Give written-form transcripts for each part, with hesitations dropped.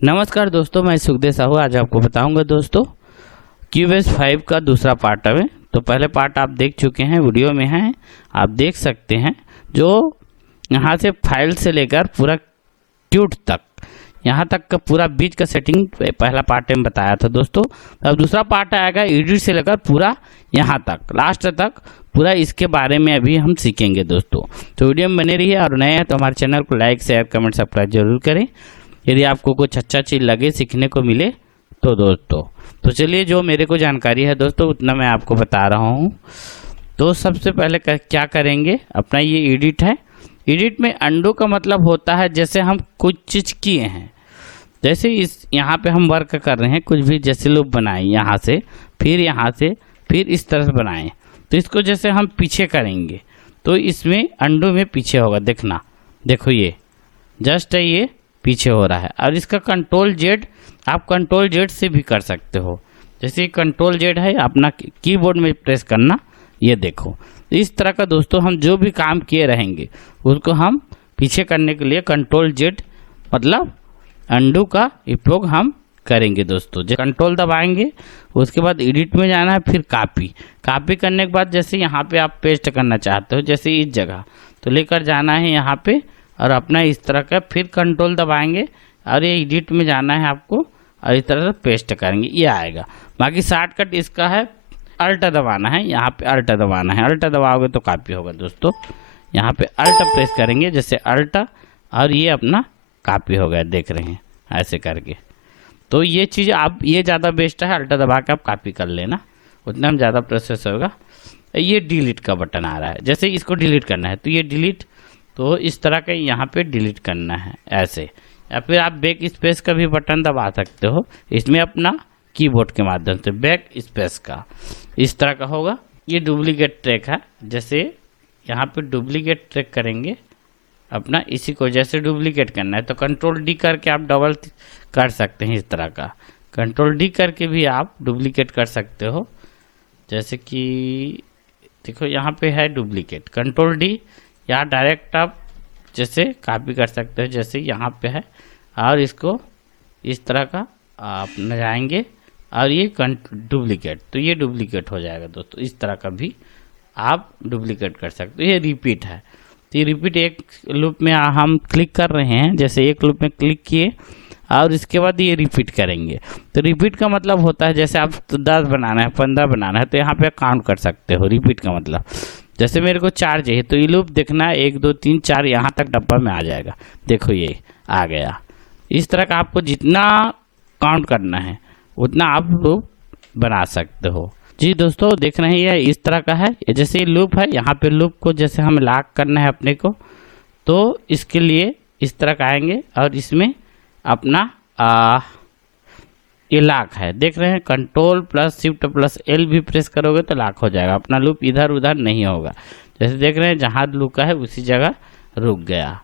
नमस्कार दोस्तों, मैं सुखदेव साहू आज आपको बताऊंगा दोस्तों क्यूबेस 5 का दूसरा पार्ट है। तो पहले पार्ट आप देख चुके हैं, वीडियो में है, आप देख सकते हैं। जो यहाँ से फाइल से लेकर पूरा ट्यूट तक, यहाँ तक का पूरा बीच का सेटिंग पहला पार्ट में बताया था दोस्तों। अब दूसरा पार्ट आएगा एडिट से लेकर पूरा यहाँ तक लास्ट तक, पूरा इसके बारे में अभी हम सीखेंगे दोस्तों। तो वीडियो में बने रहिए और नए हैं तो हमारे चैनल को लाइक शेयर कमेंट सब्सक्राइब जरूर करें यदि आपको कुछ अच्छा चीज़ लगे, सीखने को मिले तो दोस्तों। तो चलिए, जो मेरे को जानकारी है दोस्तों उतना मैं आपको बता रहा हूँ। तो सबसे पहले क्या करेंगे, अपना ये एडिट है। एडिट में अंडू का मतलब होता है जैसे हम कुछ चीज़ किए हैं, जैसे इस यहाँ पे हम वर्क कर रहे हैं, कुछ भी जैसे लूप बनाए यहाँ से, फिर इस तरह से बनाएं। तो इसको जैसे हम पीछे करेंगे तो इसमें अंडू में पीछे होगा, देखना, देखो ये जस्ट है, ये पीछे हो रहा है। और इसका कंट्रोल जेड आप कंट्रोल जेड से भी कर सकते हो। जैसे कंट्रोल जेड है, अपना कीबोर्ड में प्रेस करना, ये देखो इस तरह का दोस्तों। हम जो भी काम किए रहेंगे उसको हम पीछे करने के लिए कंट्रोल जेड मतलब अंडू का उपयोग हम करेंगे दोस्तों। जो कंट्रोल दबाएंगे उसके बाद एडिट में जाना है, फिर कॉपी करने के बाद जैसे यहाँ पे आप पेस्ट करना चाहते हो, जैसे इस जगह तो लेकर जाना है यहाँ पे और अपना इस तरह का, फिर कंट्रोल दबाएंगे और ये एडिट में जाना है आपको और इस तरह से पेस्ट करेंगे, ये आएगा। बाकी शॉर्टकट इसका है अल्ट दबाना है, यहाँ पे अल्ट दबाना है। अल्ट दबाओगे तो कॉपी होगा दोस्तों। यहाँ पे अल्ट प्रेस करेंगे, जैसे अल्ट, और ये अपना कॉपी हो गया, देख रहे हैं ऐसे करके। तो ये चीज़ आप, ये ज़्यादा बेस्ट है, अल्ट दबा के आप कॉपी कर लेना, उतना में ज़्यादा प्रोसेस होगा। ये डिलीट का बटन आ रहा है, जैसे इसको डिलीट करना है तो ये डिलीट, तो इस तरह का यहाँ पे डिलीट करना है ऐसे। या फिर आप बैक स्पेस का भी बटन दबा सकते हो, इसमें अपना कीबोर्ड के माध्यम से बैक स्पेस का इस तरह का होगा। ये डुप्लीकेट ट्रैक है, जैसे यहाँ पे डुप्लीकेट ट्रैक करेंगे अपना, इसी को जैसे डुप्लीकेट करना है तो कंट्रोल डी करके आप डबल कर सकते हैं। इस तरह का कंट्रोल डी करके भी आप डुप्लीकेट कर सकते हो। जैसे कि देखो यहाँ पे है डुप्लीकेट, कंट्रोल डी, या डायरेक्ट आप जैसे कॉपी कर सकते हो, जैसे यहाँ पे है, और इसको इस तरह का आप न जाएंगे और ये डुप्लीकेट, तो ये डुप्लीकेट हो जाएगा दोस्तों। इस तरह का भी आप डुप्लीकेट कर सकते हो। ये रिपीट है, तो ये रिपीट एक लूप में हम क्लिक कर रहे हैं, जैसे एक लूप में क्लिक किए और इसके बाद ये रिपीट करेंगे। तो रिपीट का मतलब होता है जैसे आप 10 बनाना है, 15 बनाना है, तो यहाँ पे काउंट कर सकते हो। रिपीट का मतलब जैसे मेरे को 4 चाहिए तो ये लूप देखना है 1 2 3 4 यहाँ तक डब्बा में आ जाएगा, देखो ये आ गया। इस तरह का आपको जितना काउंट करना है उतना आप लूप बना सकते हो। जी दोस्तों, देख रहे हैं ये इस तरह का है। जैसे ये लूप है, यहाँ पे लूप को जैसे हमें लॉक करना है अपने को, तो इसके लिए इस तरह का आएंगे और इसमें अपना ये लॉक है, देख रहे हैं, control plus shift plus L भी प्रेस करोगे तो लॉक हो जाएगा। अपना लूप इधर उधर नहीं होगा, जैसे देख रहे हैं जहाँ रुका है उसी जगह रुक गया,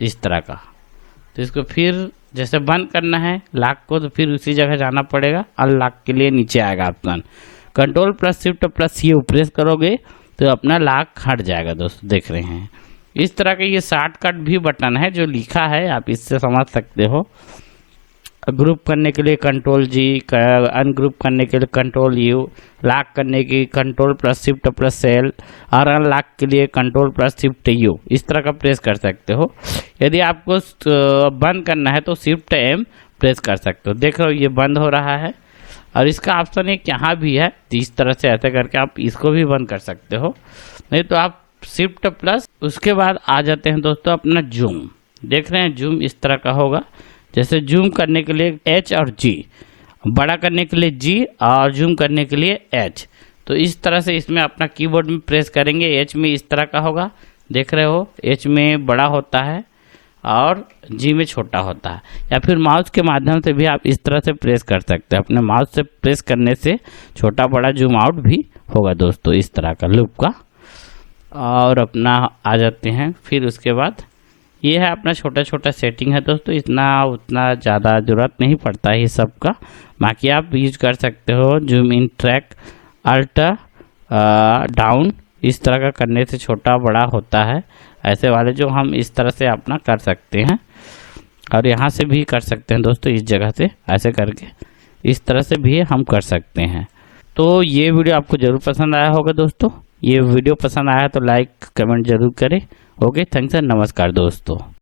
इस तरह का। तो इसको फिर जैसे बंद करना है लॉक को तो फिर उसी जगह जाना पड़ेगा, अनलॉक के लिए नीचे आएगा option, control plus shift plus ये प्रेस करोगे तो अपना लॉक हट जाएगा दोस्तों, देख रहे हैं। इस तरह का ये शॉर्टकट भी बटन है जो लिखा है, आप इससे समझ सकते हो। ग्रुप करने के लिए कंट्रोल जी, अनग्रुप करने के लिए कंट्रोल यू, लॉक करने की control plus shift plus L, और अनलॉक के लिए कंट्रोल प्लस शिफ्ट यू, इस तरह का प्रेस कर सकते हो। यदि आपको बंद करना है तो शिफ्ट एम प्रेस कर सकते हो। देख रहे हो ये बंद हो रहा है, और इसका ऑप्शन एक यहाँ भी है, तो इस तरह से ऐसे करके आप इसको भी बंद कर सकते हो। नहीं तो आप शिफ्ट प्लस, उसके बाद आ जाते हैं दोस्तों अपना जूम, देख रहे हैं जूम इस तरह का होगा। जैसे जूम करने के लिए एच और जी, बड़ा करने के लिए जी और जूम करने के लिए एच, तो इस तरह से इसमें अपना कीबोर्ड में प्रेस करेंगे। एच में इस तरह का होगा, देख रहे हो, एच में बड़ा होता है और जी में छोटा होता है। या फिर माउस के माध्यम से भी आप इस तरह से प्रेस कर सकते हैं, अपने माउस से प्रेस करने से छोटा बड़ा जूम आउट भी होगा दोस्तों, इस तरह का लूप का। और अपना आ जाते हैं, फिर उसके बाद ये है अपना छोटा छोटा सेटिंग है दोस्तों, इतना उतना ज़्यादा ज़रूरत नहीं पड़ता है सब का। बाकी आप यूज कर सकते हो zoom in, track, alt down, इस तरह का करने से छोटा बड़ा होता है, ऐसे वाले जो हम इस तरह से अपना कर सकते हैं। और यहाँ से भी कर सकते हैं दोस्तों, इस जगह से ऐसे करके इस तरह से भी हम कर सकते हैं। तो ये वीडियो आपको ज़रूर पसंद आया होगा दोस्तों। ये वीडियो पसंद आया तो लाइक कमेंट ज़रूर करें। ओके, थैंक्स एंड नमस्कार दोस्तों।